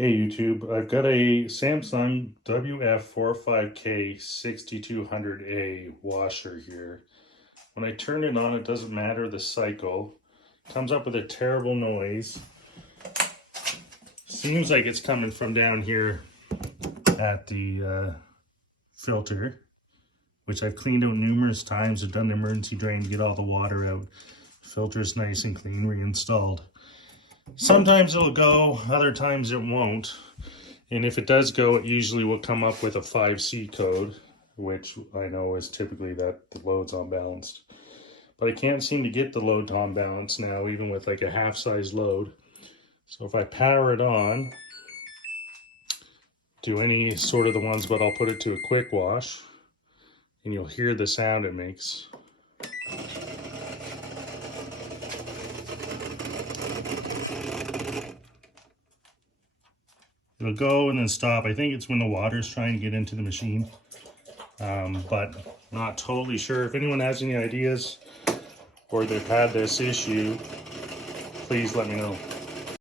Hey YouTube, I've got a Samsung WF45K6200A washer here. When I turn it on, it doesn't matter the cycle. It comes up with a terrible noise. Seems like it's coming from down here at the filter, which I've cleaned out numerous times. I've done an emergency drain to get all the water out. Filter's nice and clean, reinstalled. Sometimes it'll go, other times it won't. And if it does go, it usually will come up with a 5C code, which I know is typically that the load's unbalanced. But I can't seem to get the load to unbalance now, even with like a half-size load. So if I power it on, do any sort of the ones, but I'll put it to a quick wash, and you'll hear the sound it makes. It'll go and then stop. I think it's when the water's trying to get into the machine, but not totally sure. If anyone has any ideas or they've had this issue, please let me know.